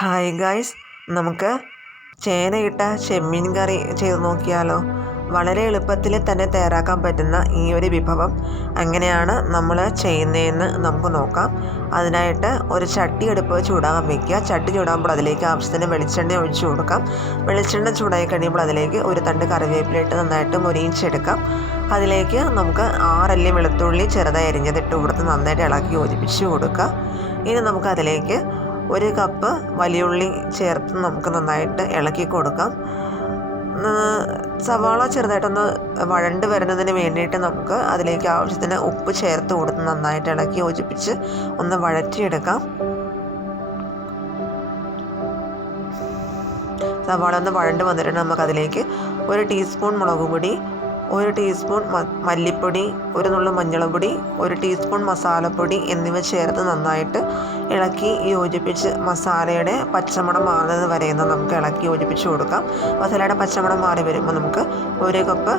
Hi guys നമുക്ക് ചേനയിട്ട ചെമ്മീൻ കറി ചെയ്ത് നോക്കിയാലോ. വളരെ എളുപ്പത്തിൽ തന്നെ തയ്യാറാക്കാൻ പറ്റുന്ന ഈ ഒരു വിഭവം. എങ്ങനെയാണ് നമ്മൾ ചെയ്യുന്നതെന്ന് നമുക്ക് നോക്കാം. അതിനായിട്ട് ഒരു ചട്ടി എടുപ്പ് ചൂടാകാൻ വയ്ക്കുക ചട്ടി ചൂടാകുമ്പോൾ അതിലേക്ക് ആവശ്യത്തിന് വെളിച്ചെണ്ണ ഒഴിച്ചു കൊടുക്കാം. വെളിച്ചെണ്ണ ചൂടായി കഴിയുമ്പോൾ അതിലേക്ക് ഒരു തണ്ട് കറിവേപ്പിലിട്ട് നന്നായിട്ട് മുരിയിച്ചെടുക്കാം. അതിലേക്ക് നമുക്ക് ആറല്ലി വെളുത്തുള്ളി ചെറുതായി അരിഞ്ഞതിട്ട് കൊടുത്ത് നന്നായിട്ട് ഇളക്കി യോജിപ്പിച്ച് കൊടുക്കുക. ഇനി നമുക്ക് അതിലേക്ക് ഒരു കപ്പ് വലിയുള്ളി ചേർത്ത് നമുക്ക് നന്നായിട്ട് ഇളക്കി കൊടുക്കാം. സവാള ചെറുതായിട്ടൊന്ന് വഴണ്ട് വരുന്നതിന് വേണ്ടിയിട്ട് നമുക്ക് അതിലേക്ക് ആവശ്യത്തിന് ഉപ്പ് ചേർത്ത് കൊടുത്ത് നന്നായിട്ട് ഇളക്കി യോജിപ്പിച്ച് ഒന്ന് വഴറ്റിയെടുക്കാം. സവാള ഒന്ന് വഴണ്ട് വന്നിട്ടുണ്ട്. നമുക്കതിലേക്ക് ഒരു ടീസ്പൂൺ മുളക് പൊടി ഒരു ടീസ്പൂൺ മല്ലിപ്പൊടി ഒരു നുള്ളു മഞ്ഞൾപ്പൊടി ഒരു ടീസ്പൂൺ മസാലപ്പൊടി എന്നിവ ചേർത്ത് നന്നായിട്ട് ഇളക്കി യോജിപ്പിച്ച് മസാലയുടെ പച്ചമണം മാറുന്നത് വരെ നമുക്ക് ഇളക്കി യോജിപ്പിച്ച് കൊടുക്കാം. മസാലയുടെ പച്ചമണം മാറി വരുമ്പോൾ നമുക്ക് ഒരു കപ്പ്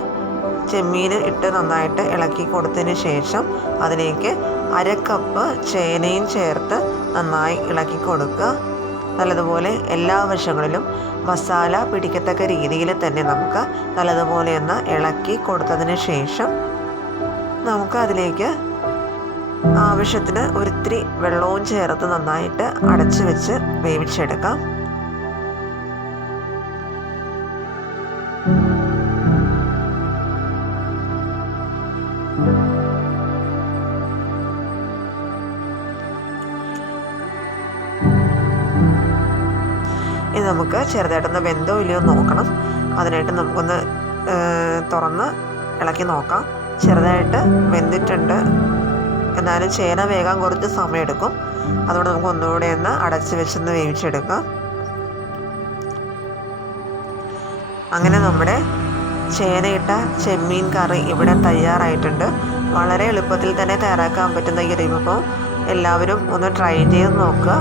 ചെമ്മീൻ ഇട്ട് നന്നായിട്ട് ഇളക്കി കൊടുത്തതിന് ശേഷം അതിലേക്ക് അര കപ്പ് ചേനയും ചേർത്ത് നന്നായി ഇളക്കി കൊടുക്കുക. നല്ലതുപോലെ എല്ലാ വശങ്ങളിലും മസാല പിടിക്കത്തക്ക രീതിയിൽ തന്നെ നമുക്ക് നല്ലതുപോലെ ഒന്ന് ഇളക്കി കൊടുത്തതിന് ശേഷം നമുക്ക് അതിലേക്ക് ആവശ്യത്തിന് ഒരിത്തിരി വെള്ളവും ചേർത്ത് നന്നായിട്ട് അടച്ചു വെച്ച് വേവിച്ചെടുക്കാം. ഇനി നമുക്ക് ചെറുതായിട്ടൊന്ന് വെന്തോ ഇല്ലയോ നോക്കണം. അതിനായിട്ട് നമുക്കൊന്ന് തുറന്ന് ഇളക്കി നോക്കാം. ചെറുതായിട്ട് വെന്തിട്ടുണ്ട്. എന്നാലും ചേന വേഗം കുറച്ച് സമയമെടുക്കും. അതുകൊണ്ട് നമുക്ക് ഒന്നുകൂടെ ഒന്ന് അടച്ച് വെച്ചൊന്ന് വേവിച്ചെടുക്കാം. അങ്ങനെ നമ്മുടെ ചേനയിട്ട ചെമ്മീൻ കറി ഇവിടെ തയ്യാറായിട്ടുണ്ട്. വളരെ എളുപ്പത്തിൽ തന്നെ തയ്യാറാക്കാൻ പറ്റുന്ന ഈ വിഭവം എല്ലാവരും ഒന്ന് ട്രൈ ചെയ്ത് നോക്കുക.